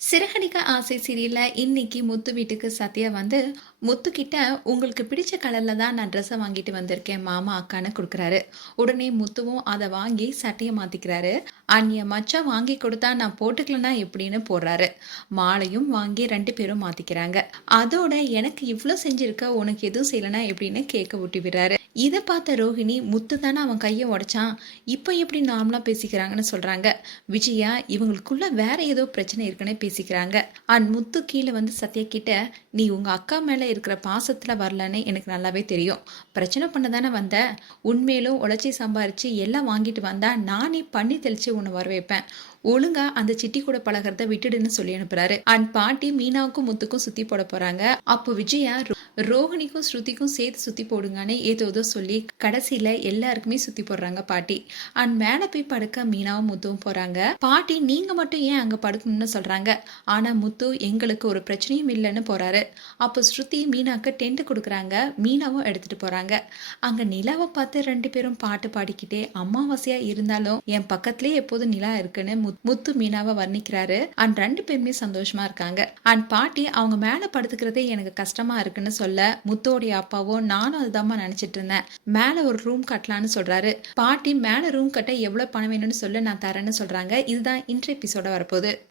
சிறகடிக்க ஆசை சீரியல்ல இன்னைக்கு முத்து வீட்டுக்கு சத்யா வந்து முத்துக்கிட்ட உங்களுக்கு பிடிச்ச கலரில் தான் நான் ட்ரெஸ்ஸை வாங்கிட்டு வந்திருக்கேன் மாமா அக்கான்னு கொடுக்குறாரு. உடனே முத்துவும் அதை வாங்கி சட்டையை மாற்றிக்கிறாரு அந்நிய மச்சான் வாங்கி கொடுத்தா நான் போட்டுக்கலனா எப்படின்னு போடுறாரு. மாலையும் வாங்கி ரெண்டு பேரும் மாற்றிக்கிறாங்க அதோட எனக்கு இவ்வளோ செஞ்சிருக்க உனக்கு எதுவும் செய்யலைனா எப்படின்னு கேட்க விட்டு விடுறாரு. இதை பார்த்த ரோஹிணி முத்து தானே அவன் கையை உடைச்சான். இப்போ எப்படி நார்மலாக பேசிக்கிறாங்கன்னு சொல்கிறாங்க விஜயா இவங்களுக்குள்ள வேற ஏதோ பிரச்சனை இருக்குன்னு பேசிக்கிறாங்க. அண்ட் முத்து கீழே வந்து சத்யா கிட்ட நீ உங்கள் அக்கா மேலே இருக்கிற பாசத்தில் வரலன்னு எனக்கு நல்லாவே தெரியும். பிரச்சனை பண்ண தானே வந்த உண்மையிலும் உழைச்சி சம்பாரித்து எல்லாம் வாங்கிட்டு வந்தால் நானே பண்ணி தெளித்து உன்னை வர வைப்பேன் ஒழுங்கா அந்த சிட்டி கூட பழகிறத விட்டுடுன்னு சொல்லி அனுப்புறாரு. அண்ட் பாட்டி மீனாவுக்கும் முத்துக்கும் சுத்தி போட போறாங்க. அப்போ விஜயா ரோஹிணிக்கும் ஸ்ருதிக்கும் சேர்த்து சுற்றி போடுங்கன்னு ஏதோ ஏதோ சொல்லி கடைசியில் எல்லாருக்குமே சுற்றி போடுறாங்க பாட்டி. அண்ட் மேலே போய் படுக்க மீனாவும் முத்துவும் போகிறாங்க பாட்டி நீங்கள் மட்டும் ஏன் அங்கே படுக்கணும்னு சொல்கிறாங்க ஆனால் முத்து எங்களுக்கு ஒரு பிரச்சனையும் இல்லைன்னு போகிறாரு அப்போ ஸ்ருதி மீனாக்கு டென்ட் கொடுக்குறாங்க. மீனாவும் எடுத்துகிட்டு போகிறாங்க அங்கே நிலாவை பார்த்து ரெண்டு பேரும் பாட்டு பாடிக்கிட்டே அமாவாசையாக இருந்தாலும் என் பக்கத்துலேயே எப்போதும் நிலா இருக்குன்னு முத்- முத்து மீனாவை வர்ணிக்கிறாரு. அண்ட் ரெண்டு பேருமே சந்தோஷமாக இருக்காங்க. அண்ட் பாட்டி அவங்க மேலே படுத்துக்கிறதே எனக்கு கஷ்டமாக இருக்குன்னு சொல்ல முத்தோடைய அப்பாவோ நானும் அதுதாம்மா நினைச்சிட்டு இருந்தேன். மேல ஒரு ரூம் கட்டலான்னு சொல்றாரு. பாட்டி மேல ரூம் கட்ட எவ்வளவு பணம் வேணும்னு சொல்ல நான் தரேன்னு சொல்றாங்க. இதுதான் இன்றைய எபிசோட வரப்போகுது.